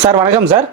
Sir வணக்கம் sir.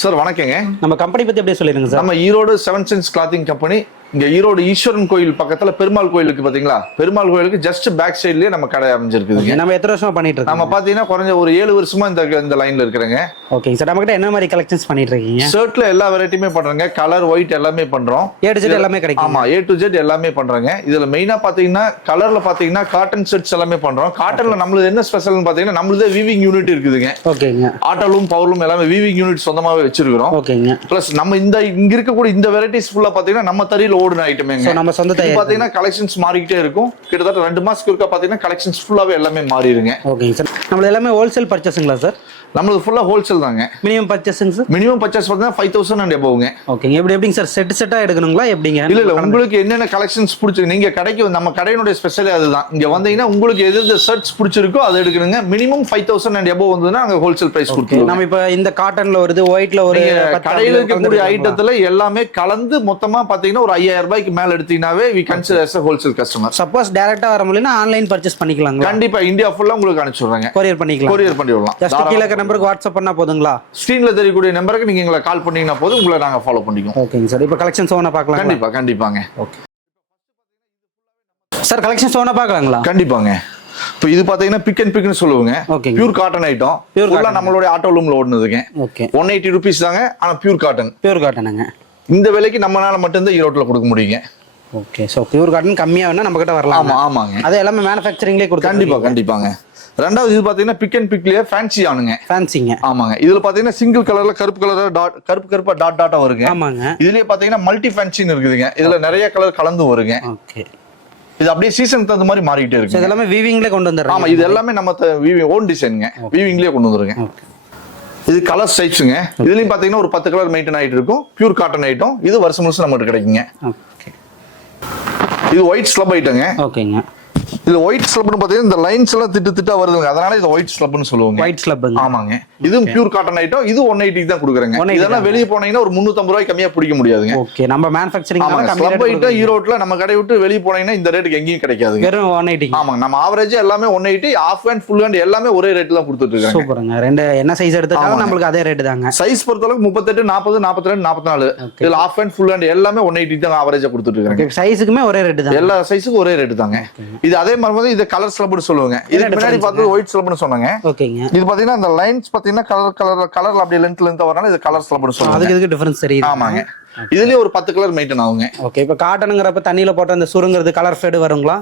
Sir வணக்கங்க. நம்ம கம்பெனி பத்தி அப்படியே சொல்லிருங்க சார். நம்ம ஈரோடு 7 சென்ஸ் கிளாத்திங் கம்பெனி இங்க ஈரோடு ஈஸ்வரன் கோயில் பக்கத்துல பெருமாள் கோயிலுக்கு பாத்தீங்களா, பெருமாள் கோயிலுக்கு ஜஸ்ட் பேக் சைட்லயே நம்ம கடை அமைஞ்சிருக்குதுங்க. நம்ம எத்தனை வருஷமா பண்ணிட்டு இருக்கோம்? நம்ம பாத்தீங்கன்னா குறைஞ்ச ஒரு 7 வருஷமா இந்த லைன்ல இருக்கிறேங்க. Okay sir. நம்ம கிட்ட என்ன மாதிரி கலெக்ஷன்ஸ் பண்ணிட்டு இருக்கீங்க? ஷர்ட்ல எல்லா வெரைட்டியுமே பண்றோங்க. கலர் ஒயிட் எல்லாமே பண்றோம். A to Z எல்லாமே கிடைக்கும். ஆமா, A to Z எல்லாமே பண்றோங்க. இதுல மெயினா பாத்தீங்கன்னா கலர்ல பாத்தீங்கன்னா காட்டன் ஷர்ட்ஸ் எல்லாமே பண்றோம். காட்டன்ல நம்மளுது என்ன ஸ்பெஷல்னு பாத்தீங்கன்னா நம்மளுதே வீவிங் யூனிட் இருக்குதுங்க. ஓகேங்க. ஆட்டோலும் பவர்லும் எல்லாமே வீவிங் யூனிட் சொந்தமாவே வச்சிருக்கிறோம். ஓகேங்க. பிளஸ் நம்ம இங்க இருக்கக்கூடிய இந்த வெரைட்டிஸ் ஃபுல்லா பாத்தீங்கன்னா நம்ம தறியில ஓடுன ஐட்டமேங்க. நம்ம சொந்த தயாரிப்பு பாத்தீங்கன்னா கலெக்ஷன்ஸ் மாறிக்கிட்டே இருக்கும். கிட்டத்தட்ட 2 மாசத்துக்கு ஒருக்கா பாத்தீங்கன்னா கலெக்ஷன்ஸ் ஃபுல்லாவே எல்லாமே மாறிடுங்க. ஓகேங்க சார். நம்மளது எல்லாமே ஹோல்சேல் பர்ச்சேஸ்ங்களா சார்? நம்மளது ஃபுல்லா ஹோல்சேல் தாங்க. Minimum purchasing sir? Minimum purchase பார்த்தீங்கன்னா 5000 அண்ட் எபோவ்ங்க. ஓகேங்க. எப்படிங்க சார் செட்டா எடுக்கணுங்களா எப்படிங்க? இல்ல உங்களுக்கு என்னென்ன கலெக்ஷன்ஸ் பிடிச்சிருக்கு, நீங்க கடைக்கு நம்ம கடையினுடைய ஸ்பெஷலே அதுதான். இங்க வந்தீங்கன்னா உங்களுக்கு எது ஷர்ட்ஸ் பிடிச்சிருக்கோ அதை எடுக்கணுங்க. மினிமம் 5000 அண்ட் எபோவ் வந்ததுன்னா நாங்க ஹோல்சேல் பிரைஸ் கொடுத்துருவோம். நம்ம இப்ப இந்த காட்டன்ல வருது, ஒயிட்ல ஒரு கடையில இருக்கக்கூடிய ஐட்டத்துல எல்லாமே கலந்து மொத்தமா பாத்தீங்கன்னா ஒரு 5000 ரூபாய்க்கு மேல எடுத்தீங்கன்னாவே we consider as a wholesale customer. Suppose டைரக்டா வர முடியலனா ஆன்லைன் பர்ச்சேஸ் பண்ணிக்கலாங்க. கண்டிப்பா இந்தியா ஃபுல்லா உங்களுக்கு அனுப்பிச்சுடுறாங்க. கொரியர் பண்ணிக்கலாம். கொரியர் பண்ணி விடலாம். ஜஸ்ட் கீழ இருக்க நம்பருக்கு வாட்ஸ்அப் பண்ணா போதுங்களா? ஸ்கிரீன்ல தெரியக்கூடிய நம்பருக்கு நீங்க எங்களை கால் பண்ணீங்கன்னா போதும், உங்களை நாங்க ஃபாலோ பண்ணிக்குவோம். ஓகேங்க சார். இப்போ கலெக்ஷன்ஸ் ஓனா பார்க்கலாம். கண்டிப்பாங்க. Okay sir. கலெக்ஷன்ஸ் ஓனா பார்க்கலாங்களா? கண்டிப்பாங்க. இப்போ இது பாத்தீங்கன்னா பிக் அண்ட் பிக்னு சொல்லுவாங்க. Pure cotton item. ஃபுல்லா நம்மளுடைய ஆட்டோ லூம்ல ஓடுனதுங்க. ஓகே. 180 ரூபீஸ் தாங்க. ஆனா பியூர் காட்டன். பியூர் காட்டனுங்க. இந்த விலைக்கு நம்மளால மட்டும் தான் ஈரோட்ல கொடுக்க முடியுங்க. ஓகே. சோ பியூர் காட்டன் கம்மியா வேணா நம்ம கிட்ட வரலாம். ஆமாங்க. அது எல்லாமே மேனுஃபேக்சரிங்லயே கொடுத்து கண்டிப்பாங்க. ரெண்டாவது இது பாத்தீங்கன்னா பிக் அண்ட் பிக்லயே ஃபேன்சி ஆனுங்க. ஃபேன்சிங்க. ஆமாங்க. இதுல பாத்தீங்கன்னா சிங்கிள் கலர்ல கருப்பா டாட்டா வருங்க. ஆமாங்க. இதுலயே பாத்தீங்கன்னா மல்டி ஃபேன்சின்னு இருக்குதுங்க. இதுல நிறைய கலர் கலந்து வருங்க. ஓகே. இது அப்படியே சீசனுக்கு தகுந்த மாதிரி மாறிட்டே இருக்கு. இது எல்லாமே வீவிங்லயே கொண்டு வந்துறோம். ஆமா, இது எல்லாமே நம்ம ஓன் டிசைன்ங்க. வீவிங்லயே கொண்டு வந்துருங்க. இது கலர் சைஸ்ங்க. இதுலயும் பாத்தீங்கன்னா ஒரு 10 கலர் மெயின்டைன் ஆயிட்டு இருக்கும். Pure cotton item. இது வருஷம் முழுசும் நம்மகிட்ட கிடைக்குங்க. ஓகே. இது ஒயிட் ஸ்லப் ஐட்டங்க. ஓகேங்க. இது ஒயிட் ஸ்லப்னு பாத்தீங்கன்னா இந்த லைன்ஸ் எல்லாம் திட்டா வருதுங்க. அதனால இது ஒயிட் ஸ்லப்னு சொல்லுவாங்க. White slub. ஆமாங்க. இதுவும் பியூர் காட்டன் ஐட்டம். இது 180 தான் கொடுக்குறேங்க. இதெல்லாம் வெளிய போனீங்கன்னா ஒரு 350 ரூபாய் கம்மியா பிடிக்க முடியாதுங்க. ஓகே. நம்ம மேனுஃபேக்சரிங் ஸ்லப் ஐட்டம் ஈரோட்ல நம்ம கடை விட்டு வெளிய போனீங்கன்னா இந்த ரேட்டுக்கு எங்கேயும் கிடைக்காதுங்க. வெறும் 180. ஆமாங்க. நம்ம ஆவரேஜ் எல்லாமே 180, ஆஃப் அண்ட் ஃபுல் அண்ட் எல்லாமே ஒரே ரேட்ல தான் கொடுத்துட்டு இருக்காங்க. சூப்பருங்க. ரெண்டு என்ன சைஸ் எடுத்தாலும் நமக்கு அதே ரேட் தாங்க. சைஸ் பொறுத்தளவுக்கு 38, 40, 42, 44. இதுல ஆஃப் அண்ட் ஃபுல் அண்ட் எல்லாமே 180 தான் ஆவரேஜா கொடுத்துட்டு இருக்காங்க. சைஸுக்குமே ஒரே ரேட் தான். எல்லா சைஸுக்கும் ஒரே ரேட் தாங்க. இது அதே மாதிரி இது கலர் ஸ்லப்னு சொல்லுவாங்க. இதுக்கு முன்னாடி பார்த்தது ஒயிட் ஸ்லப்னு சொன்னாங்க. ஓகேங்க. இது பாத்தீங்கன்னா அந்த லைன்ஸ் பாத்தீங்கன்னா கலர்ல அப்படியே லென்த் வரனால இது கலர் ஸ்லப்னு சொல்லுவாங்க. அதுக்கு டிஃபரன்ஸ் தெரியுது. ஆமாங்க. இதுலயே ஒரு 10 கலர் மெயின்டைன் ஆகுங்க. ஓகே. இப்ப காட்டனுங்கறப்ப தண்ணியில போட்ட அந்த சுருங்கிறது கலர் ஃபேட் வருங்களா?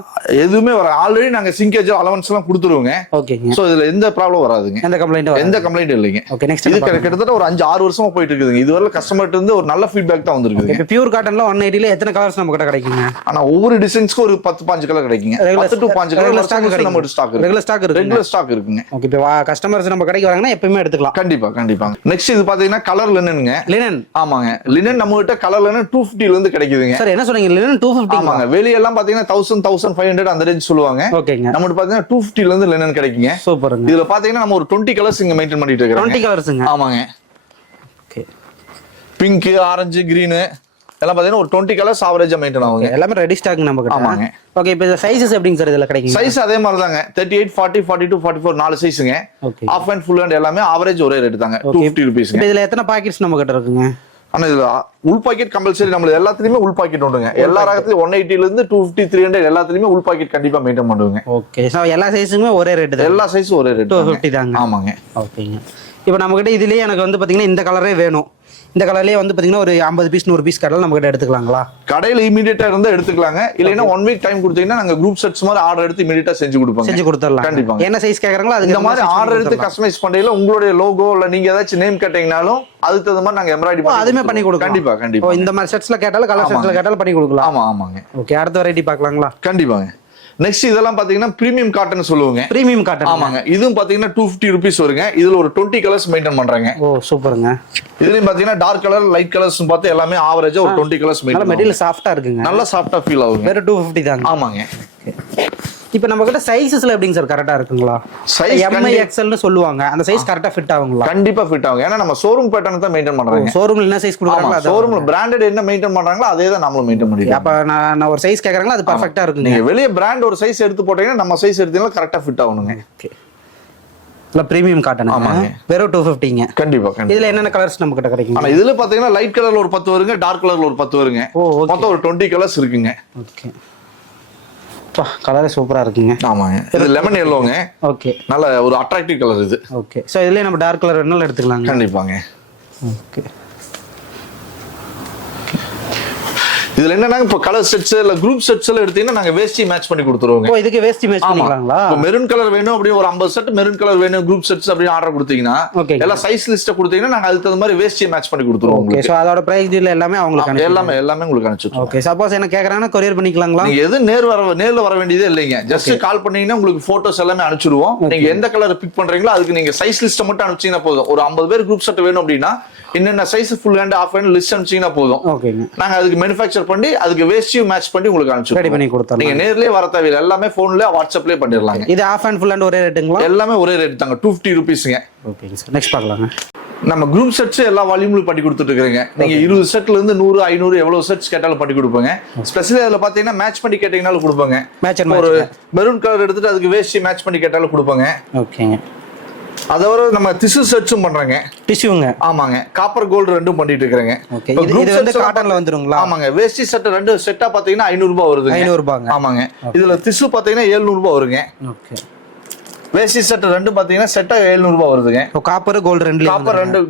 எதுவுமே வர ஆல்ரெடி நாங்க சிங்கேஜ் அலவன்ஸ் எல்லாம் கொடுத்துருவோங்க. ஓகேங்க. சோ இதுல எந்த ப்ராப்ளம் வராதுங்க. எந்த கம்ப்ளைண்ட் இல்லைங்க. ஓகே. நெக்ஸ்ட் இது கிட்டத்தட்ட ஒரு 5-6 வருஷமா போயிட்டு இருக்குதுங்க. இதுவரை கஸ்டமர்ட்ட இருந்து ஒரு நல்ல ஃபீட்பேக் தான் வந்திருக்குது. இப்ப பியூர் காட்டன்ல 180 ல எத்தனை கலர்ஸ் நம்ம கிட்ட கிடைக்குங்க? ஆனா ஒவ்வொரு டிசைன்ஸ்க்கு ஒரு 10-15 கலர் கிடைக்குங்க. 10 to 5 கலர் நம்ம ஸ்டாக் இருக்கு. ரெகுலர் ஸ்டாக் இருக்குங்க. ஓகே. இப்ப கஸ்டமர்ஸ் நம்ம கடைக்கு வராங்கன்னா எப்பவுமே எடுத்துக்கலாம். கண்டிப்பா. நெக்ஸ்ட் இது பாத்தீங்கன்னா கலர் லினன்ங்க. லினன். ஆமாங்க. லினன் நம்ம கிட்ட கலர் லினன் 250 ல இருந்து கிடைக்குதுங்க. சார் என்ன சொல்றீங்க? லினன் 250? ஆமாங்க. வெளிய எல்லாம் பாத்தீங்கன்னா 1000, 1500 அந்த ரேஞ்ச் சொல்லுவாங்க. ஓகேங்க. நம்ம பாத்தீங்கன்னா 250 ல இருந்து லினன் கிடைக்குங்க. சூப்பருங்க. இதுல பாத்தீங்கன்னா நம்ம ஒரு 20 கலர்ஸ் இங்க மெயின்டைன் பண்ணிட்டு இருக்கோம். 20 கலர்ஸ்ங்க. ஆமாங்க. ஓகே. பிங்க், ஆரஞ்சு, கிரீன் எல்லாம் பாத்தீங்கன்னா ஒரு 20 கலர்ஸ் ஆவரேஜா மெயின்டைன் ஆகுங்க. எல்லாமே ரெடி ஸ்டாக் நம்ம கிட்ட. ஆமாங்க. ஓகே. இப்போ சைஸஸ் எப்படிங்க சார் இதுல கிடைக்கும்? சைஸ் அதே மாதிரி தாங்க. 38, 40, 42, 44 நாலு சைஸ்ங்க. ஆஃப் அண்ட் ஃபுல் அண்ட் எல்லாமே ஆவரேஜ் ஒரே ரேட் தாங்க. 250 ரூபீஸ். இதுல எத்தனை பாக்கெட்ஸ் நம்ம கிட்ட இருக்குங்க? ஆனா இதுல உள் பாக்கெட் கம்பல்சரி. நம்ம எல்லாத்துலயுமே உள் பாக்கெட் உண்டுங்க. எல்லா ரகத்துலயும் 180 ல இருந்து 250, 300 எல்லாத்துலயுமே உள் பாக்கெட் கண்டிப்பா மெயின்டைன் பண்ணுவாங்க. ஓகே. சோ எல்லா சைஸுமே ஒரே ரேட் தான். எல்லா சைஸும் ஒரே ரேட் 250 தாங்க. ஆமாங்க. ஓகேங்க. இப்போ நம்ம கிட்ட இதுலயே எனக்கு வந்து பாத்தீங்கன்னா இந்த கலரே வேணும். இந்த கலர்லயே வந்து பாத்தீங்கன்னா ஒரு 50 பீஸ் 100 பீஸ் கடல நம்ம கிட்ட எடுத்துக்கலாங்களா? கடையில இமிடியேட்டா இருந்தா எடுத்துக்கலாங்க. இல்லைன்னா 1 வீக் டைம் கொடுத்தீங்கன்னா நாங்க குரூப் செட்ஸ் மாதிரி ஆர்டர் எடுத்து இமிடியேட்டா செஞ்சு கொடுத்துடலாம். கண்டிப்பா. என்ன சைஸ் கேக்குறாங்களோ அதுக்கு இந்த மாதிரி ஆர்டர் எடுத்து கஸ்டமைஸ் பண்றீங்களா, உங்களுடைய லோகோ இல்ல நீங்க ஏதாச்சும் நேம் கேட்டீங்கனாலும் அதுக்கு தகுந்த மாதிரி நாங்க எம்ப்ராய்டரி அதுமே பண்ணி கொடுக்கலாம். கண்டிப்பா. இந்த மாதிரி செட்ஸ்ல கேட்டாலும் கலர் செட்ஸ்ல கேட்டாலும் பண்ணி கொடுக்கலாம். ஆமாங்க. ஓகே. அடுத்த வெரைட்டி பார்க்கலாங்களா? கண்டிப்பாங்க. நெக்ஸ்ட் இதெல்லாம் பாத்தீங்கன்னா பிரீமியம் காட்டன் சொல்லுவாங்க. Premium cotton. ஆமாங்க. இதுவும் பாத்தீங்கன்னா 250 ரூபீஸ் வருங்க. இதுல ஒரு 20 கலர்ஸ் மெயின்டைன் பண்றாங்க. ஓ சூப்பருங்க. இதுலயும் பாத்தீங்கன்னா டார்க் கலர், லைட் கலர்ஸ் பார்த்து எல்லாமே ஆவரேஜா ஒரு 20 கலர்ஸ் மெயின்டைன். மெட்டீரியல் சாஃப்ட்டா இருக்குங்க. நல்லா சாஃப்ட்டா ஃபீல் ஆகுங்க. வேற 250 தாங்க. ஆமாங்க. இப்போ நம்ம கிட்ட சைஸஸ்ல எப்படிங்க சார் கரெக்டா இருக்குங்களா? சைஸ் எம்ஐ எக்ஸ்எல் னு சொல்லுவாங்க. அந்த சைஸ் கரெக்டா ஃபிட் ஆகுங்களா? கண்டிப்பா ஃபிட் ஆகும். ஏன்னா நம்ம ஷோரூம் பேட்டர்ன் தான் மெயின்டைன் பண்றாங்க. ஷோரூம்ல என்ன சைஸ் கொடுக்குறாங்களோ அது ஷோரூம்ல பிராண்டட் என்ன மெயின்டைன் பண்றாங்களோ அதே தான் நாமளும் மெயின்டைன் பண்ணிருக்கோம். அப்ப நான் ஒரு சைஸ் கேக்குறாங்களா அது பெர்ஃபெக்ட்டா இருக்குங்க. நீங்க வெளிய பிராண்ட் ஒரு சைஸ் எடுத்து போட்டீங்கன்னா நம்ம சைஸ் எடுத்தீங்கன்னா கரெக்டா ஃபிட் ஆகணுங்க. ஓகே. இல்ல பிரீமியம் காட்டன். ஆமாங்க. வெறும் 250ங்க. கண்டிப்பா இதுல என்னென்ன கலர்ஸ் நம்ம கிட்ட கிடைக்கும்? ஆனா இதுல பாத்தீங்கன்னா லைட் கலர்ல ஒரு 10 வருங்க, டார்க் கலர்ல ஒரு 10 வருங்க. மொத்தம் ஒரு 20 கலர்ஸ் இருக்குங்க. ஓகே. பா கலரே சூப்பரா இருக்குங்க. ஆமாங்க. இது லெமன் எல்லோங்க. ஓகே. நல்ல ஒரு அட்ராக்டிவ் கலர் இது. ஓகே. சோ இதுலயே நம்ம டார்க் கலர் வேணாலும் எடுத்துக்கலாங்க. கண்டிப்பாங்க. ஓகே. இதுல என்னன்னா இப்போ கலர் செட்ஸ் இல்ல குரூப் செட்ஸ் எல்லாம் எடுத்தீங்கன்னா நாங்க வேஷ்டி மேட்ச் பண்ணி கொடுத்துருவோங்க. ஓ இதுக்கு வேஷ்டி மேட்ச் பண்ணிக்கலாங்களா? இப்போ மெரூன் கலர் வேணும் அப்படி ஒரு 50 செட் மெரூன் கலர் வேணும் குரூப் செட்ஸ் அப்படி ஆர்டர் கொடுத்தீங்கன்னா எல்லாம் சைஸ் லிஸ்ட் கொடுத்தீங்கன்னா நாங்க அதுக்கு தகுந்த மாதிரி வேஷ்டி மேட்ச் பண்ணி கொடுத்துருவோம். ஓகே. சோ அதோட பிரைஸ் டீல் எல்லாமே உங்களுக்கு எல்லாமே உங்களுக்கு அனுப்பிச்சுடுவோம். ஓகே. சப்போஸ் என்ன கேக்குறாங்கன்னா கொரியர் பண்ணிக்கலாங்களா? நீங்க எது நேர்ல வர வேண்டியதே இல்லைங்க. ஜஸ்ட் கால் பண்ணீங்கன்னா உங்களுக்கு போட்டோஸ் எல்லாமே அனுப்பிச்சுடுவோம். நீங்க எந்த கலர் பிக் பண்றீங்களோ அதுக்கு நீங்க சைஸ் லிஸ்ட் மட்டும் அனுப்பிச்சீங்கன்னா போதும். ஒரு 50 பேர் குரூப் செட் வேணும் அப்படின்னா என்னென்ன size full hand half hand list அனுப்பிச்சீங்கன்னா போதும். ஓகேங்க. நாங்க அதுக்கு மேனுஃபேக்சர் பண்ணி அதுக்கு வேஸ்டியும் மேட்ச் பண்ணி உங்களுக்கு அனுப்பிச்சு ரெடி பண்ணி கொடுத்தோம். நீங்க நேர்லயே வர தேவையில்லை. எல்லாமே போன்ல வாட்ஸ்அப்லயே பண்ணிடலாங்க. இது ஆஃப் ஹேண்ட் ஃபுல் ஹேண்ட் ஒரே ரேட்டுங்களா? எல்லாமே ஒரே ரேட் தாங்க. 250 ரூபீஸ்ங்க. ஓகேங்க சார். நெக்ஸ்ட் பார்க்கலாங்க. நம்ம குரூப் செட்ஸ் எல்லா வால்யூம்ல பண்ணி கொடுத்துட்டு இருக்கீங்க. நீங்க 20 செட்ல இருந்து 100 500 எவ்வளவு செட்ஸ் கேட்டாலும் பண்ணி கொடுப்போங்க. ஸ்பெஷலி அதுல பாத்தீங்கன்னா மேட்ச் பண்ணி கேட்டீங்கனாலும் கொடுப்போங்க. ஒரு மெரூன் கலர் எடுத்துட்டு அதுக்கு வேஷ்டி மேட்ச் பண்ணி கேட்டாலும் கொடுப்போங்க. ஓகேங்க. அதோட நம்ம டிஷ்யூ செட்ஸும் பண்றாங்க. டிஷ்யூங்க. ஆமாங்க. காப்பர் கோல்டு ரெண்டும் பண்ணிட்டு இருக்கறேங்க. ஓகே. இது வந்து காட்டன்ல வந்துருங்களா? ஆமாங்க. வேஷ்டி செட் ரெண்டு செட்டா பாத்தீங்கன்னா 500 ரூபாய் வருது. 500 ரூபாங்க. ஆமாங்க. இதுல டிஷ்யூ பாத்தீங்கன்னா 700 ரூபாய் வருங்க. ஓகே. வேஷ்டி செட் ரெண்டு பாத்தீங்கன்னா செட்டா 700 ரூபாய் வருதுங்க. காப்பர் கோல்டு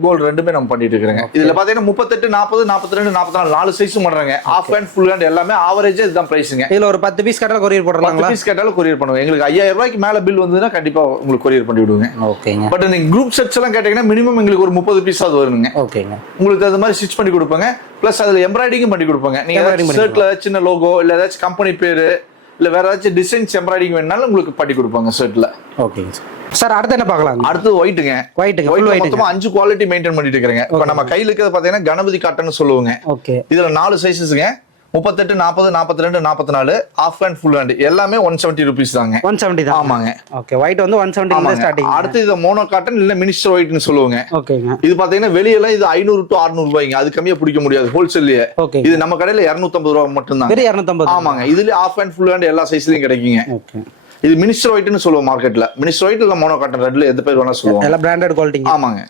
கோல்டு ரெண்டுமே நம்ம பண்ணிட்டு இருக்கறோங்க. இதுல பாத்தீங்கன்னா 38 40 42 44 நாலு சைஸும் பண்றாங்க. ஆஃப் ஹேண்ட் ஃபுல் ஹேண்ட் எல்லாமே ஆவரேஜா இதுதான் பிரைஸ்ங்க. இதுல ஒரு 10 பீஸ் கேட்டாலும் கொரியர் போடுறாங்களா? 10 பீஸ் கேட்டாலும் கொரியர் பண்ணுவோம். எங்களுக்கு 5000 ரூபாய்க்கு மேல பில் வந்ததுன்னா கண்டிப்பா உங்களுக்கு கொரியர் பண்ணி விடுவோங்க. ஓகேங்க. பட் நீங்க குரூப் செட்ஸ் எல்லாம் கேட்டீங்கன்னா மினிமம் எங்களுக்கு ஒரு 30 பீஸ் அது வருங்க. ஓகேங்க. உங்களுக்கு அது மாதிரி ஸ்டிச் பண்ணி கொடுப்பாங்க. பிளஸ் அதுல எம்ப்ராய்டிங்கும் பண்ணி கொடுப்பாங்க. நீங்க ஷர்ட்ல சின்ன லோகோ இல்ல ஏதாச்சும் கம்பெனி பேரு இல்ல வேற ஏதாச்சும் டிசைன்ஸ் எம்ப்ராய்டிங் வேணாலும் உங்களுக்கு பண்ணி கொடுப்பாங்க ஷர்ட்ல. ஓகேங்க சார். அடுத்து என்ன பார்க்கலாம்? அடுத்து ஒயிட்டுங்க. மொத்தமா 5 குவாலிட்டி மெயின்டைன் பண்ணிட்டு இருக்கேங்க. இப்ப நம்ம கையில இருக்கிறது பாத்தீங்கன்னா கணபதி காட்டன் சொல்லுவாங்க. ஓகே. இதுல 4 சைஸஸ்ங்க. 38 40 42 44 ஆஃப் ஹேண்ட் ஃபுல் ஹேண்ட் எல்லாமே 170 ரூபீஸ் தாங்க. 170 தான். ஆமாங்க. ஓகே. ஒயிட் வந்து 170 ல ஸ்டார்டிங். அடுத்து இது மோனோ காட்டன் இல்ல மினிஸ்டர் ஒயிட்னு சொல்லுவாங்க. ஓகேங்க. இது பாத்தீங்கன்னா வெளியில இது 500 to 600 ரூபாய்ங்க. அது கம்மியா பிடிக்க முடியாது ஹோல்சேல்லயே. ஓகே. இது நம்ம கடையில 250 ரூபாய் மட்டும் தான். 250. ஆமாங்க. இதுல ஆஃப் ஹேண்ட் ஃபுல் ஹேண்ட் எல்லா சைஸ்லயும் கிடைக்குங்க. ஓகே. இது மினிஸ்டர் ஒயிட்னு சொல்லுவோம் மார்க்கெட்ல. மினிஸ்டர் ஒயிட் இல்ல மோனோ காட்டன் ரெண்டுல எந்த பேர் வேணா சொல்லுவாங்க. எல்லா பிராண்டட் குவாலிட்டி. ஆமாங்க.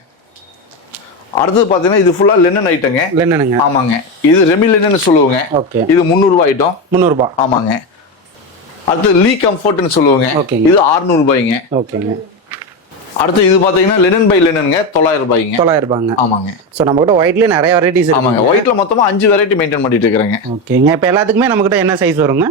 அடுத்து பாத்தீங்கன்னா இது ஃபுல்லா லினன் ஐட்டங்க. லினனுங்க. ஆமாங்க. இது ரெமி லினன் சொல்லுவாங்க. ஓகே. இது 300 ரூபாய் ஐட்டம். 300 ரூபாய். ஆமாங்க. அடுத்து லீ கம்ஃபர்ட்னு சொல்லுவாங்க. இது 600 ரூபாய்ங்க. ஓகேங்க. அடுத்து இது பாத்தீங்கன்னா லினன் பை லினன்ங்க 900 ரூபாய்ங்க. 900 ரூபாய்ங்க. ஆமாங்க. சோ நம்ம கிட்ட ஒயிட்லயே நிறைய வெரைட்டிஸ் இருக்கு. ஆமாங்க. ஒயிட்ல மொத்தமா 5 வெரைட்டி மெயின்டைன் பண்ணிட்டு இருக்கறேங்க. ஓகேங்க. இப்போ எல்லாத்துக்குமே நம்ம கிட்ட என்ன சைஸ் வருங்க?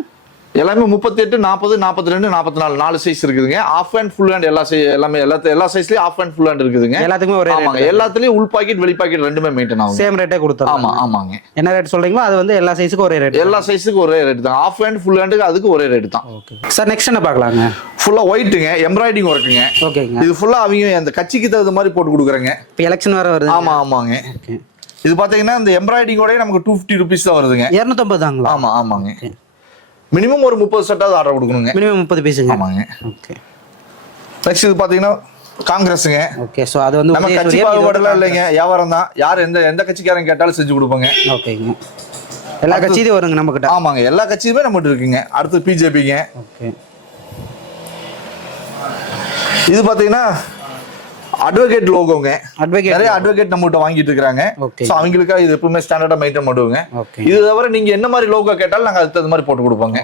எல்லாமே 38 40 42 44 4 சைஸ் இருக்குதுங்க. ஆஃப் ஹேண்ட் ஃபுல் ஹேண்ட் எல்லாமே எல்லா சைஸ்லயும் ஆஃப் ஹேண்ட் ஃபுல் ஹேண்ட் இருக்குதுங்க. எல்லாத்துக்குமே ஒரே ரேட். எல்லாத்துலயும் உள் பாக்கெட் வெளி பாக்கெட் ரெண்டுமே மெயின்டைன் ஆகும். சேம் ரேட்டே கொடுத்தோம். ஆமாங்க. என்ன ரேட் சொல்றீங்களோ அது வந்து எல்லா சைஸ்க்கு ஒரே ரேட். எல்லா சைஸ்க்கு ஒரே ரேட் தான். ஆஃப் ஹேண்ட் ஃபுல் ஹேண்டுக்கு அதுக்கு ஒரே ரேட் தான். Okay sir. நெக்ஸ்ட் என்ன பார்க்கலாங்க? ஃபுல்லா ஒயிட்ங்க. எம்ப்ராய்டிங் ஒர்க்குங்க. ஓகேங்க. இது ஃபுல்லா அவங்க அந்த கட்சிக்கு தகுந்த மாதிரி போட்டு கொடுக்குறாங்க. இப்போ எலெக்ஷன் வேற வருது. ஆமாங்க. இது பாத்தீங்கன்னா இந்த எம்ப்ராய்டிங்கோட நமக்கு 250 ரூபீஸ் தான் வருதுங்க. 250 தாங்களா? ஆமாங்க. மினிமம் ஒரு 30 செட்டாவது ஆர்டர் கொடுக்கணுங்க. மினிமம் 30 பீஸுங்க. ஆமாங்க. ஓகே. நெக்ஸ்ட் இது பாத்தீங்கன்னா காங்கிரஸ்ங்க. ஓகே. சோ அது வந்து நம்ம கட்சி பாகுபாடுலாம் இல்லைங்க. வியாபாரம் தான். யார் எந்த கட்சிக்காரங்க கேட்டாலும் செஞ்சு கொடுப்பாங்க. ஓகேங்க. எல்லா கட்சியும் வருங்க நம்ம கிட்ட. ஆமாங்க. எல்லா கட்சியுமே நம்ம கிட்ட இருக்குங்க. அடுத்து பிஜேபிங்க. ஓகே. இது பாத்தீங்கன்னா அட்வொகேட் லோகோங்க. நிறைய அட்வொகேட் நம்ம கிட்ட வாங்கிட்டு இருக்காங்க. சோ அவங்களுக்கு இது எப்பவுமே ஸ்டாண்டர்டா மெயின்டைன் பண்ணுவாங்க. ஓகே. இது தவிர நீங்க என்ன மாதிரி லோகோ கேட்டாலும் நாங்க அதுக்கு தகுந்த மாதிரி போட்டு கொடுப்போங்க.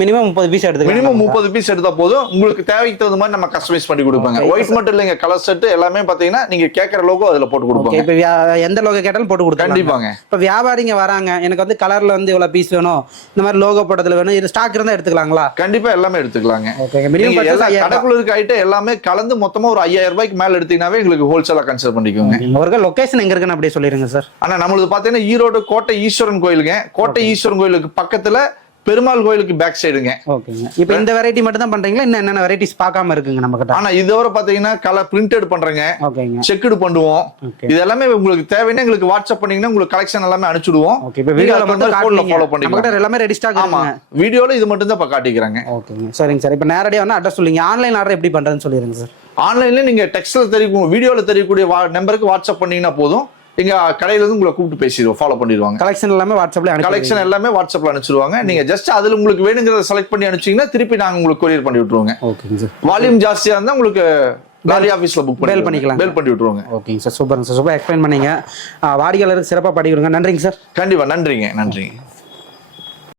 மினிமம் 30 பீஸ் எடுத்துக்கலாம். மினிமம் 30 பீஸ் எடுத்தா போதும். உங்களுக்கு தேவைக்கு தகுந்த மாதிரி நம்ம கஸ்டமைஸ் பண்ணி கொடுப்பாங்க. ஒயிட் மட்டும் இல்லைங்க. கலர் செட் எல்லாமே பாத்தீங்கன்னா நீங்க கேக்குற லோகோ அதுல போட்டு கொடுப்பாங்க. இப்போ எந்த லோகோ கேட்டாலும் போட்டு கொடுத்தாங்க. கண்டிப்பாங்க. இப்போ வியாபாரிங்க வராங்க, எனக்கு வந்து கலர்ல வந்து இவ்வளவு பீஸ் வேணும், இந்த மாதிரி லோகோ போட்டதுல வேணும், இது ஸ்டாக் இருந்தா எடுத்துக்கலாங்களா? கண்டிப்பா எல்லாமே எடுத்துக்கலாங்க. ஓகே. மினிமம் கடைக்குள்ள இருக்க ஐட்டம் எல்லாமே கலந்து மொத்தமா ஒரு 5000 ரூபாய்க்கு மேல எடுத்தீங்கன்னாவே எங்களுக்கு ஹோல்சேலா கன்சிடர் பண்ணிக்கோங்க. உங்களுக்கு லொகேஷன் எங்க இருக்குன்னு அப்படியே சொல்லிருங்க சார். ஆனா நம்மளுக்கு பாத்தீங்கன்னா ஈரோடு கோட்டை ஈஸ்வரன் கோயிலுங்க. கோட்டை ஈஸ்வரன் கோயிலுக்கு பக்கத்துல பெருமாள் கோயிலுக்கு பேக் சைடுங்க. ஓகேங்க. இப்போ இந்த வெரைட்டி மட்டும் தான் பண்றீங்களா? இன்னும் என்னென்ன வெரைட்டிஸ் பார்க்காம இருக்குங்க நம்ம கிட்ட? ஆனா இதுவரை பாத்தீங்கன்னா கலர் பிரிண்டட் பண்றேங்க. ஓகேங்க. செக்குடு பண்ணுவோம். இது எல்லாமே உங்களுக்கு தேவைன்னா எங்களுக்கு வாட்ஸ்அப் பண்ணீங்கன்னா உங்களுக்கு கலெக்ஷன் எல்லாமே அனுப்பிடுவோம். ஓகே. இப்போ வீடியோல மட்டும் ஃபாலோ பண்ணிக்கலாம். நம்ம கிட்ட எல்லாமே ரெடி ஸ்டாக் ஆமா. வீடியோல இது மட்டும் தான் காட்டிக்கிறாங்க. ஓகேங்க. சரிங்க சார். இப்போ நேரடியா வந்து அட்ரஸ் சொல்லுங்க. ஆன்லைன் ஆர்டர் எப்படி பண்றதுன்னு சொல்லிருங்க சார். ஆன்லைன்ல நீங்க டெக்ஸ்ட்ல தெரியும் வீடியோல தெரியக்கூடிய நம்பருக்கு வாட்ஸ்அப் பண்ணீங்கன்னா போதும். எங்க கடையில இருந்து உங்களை கூப்பிட்டு பேசிடுவோம். ஃபாலோ பண்ணிடுவாங்க. கலெக்ஷன் எல்லாமே வாட்ஸ்அப்ல கலெக்ஷன் எல்லாமே வாட்ஸ்அப்ல அனுப்பிச்சிடுவாங்க. நீங்க ஜஸ்ட் அதுல உங்களுக்கு வேணுங்கிறத செலக்ட் பண்ணி அனுப்பிச்சீங்கன்னா திருப்பி நாங்க உங்களுக்கு கொரியர் பண்ணி விட்டுருவோங்க. ஓகேங்க சார். வால்யூம் ஜாஸ்தியா இருந்தா உங்களுக்கு லாரி ஆஃபீஸில் புக் Bail பண்ணிக்கலாம். பேல் பண்ணி விட்டுருவாங்க. ஓகேங்க சார், சூப்பருங்க சார், சூப்பர் எக்ஸ்பிளைன் பண்ணீங்க. வாடிக்கையாளருக்கு சிறப்பாக பண்ணி கொடுங்க. நன்றிங்க சார். கண்டிப்பா, நன்றிங்க.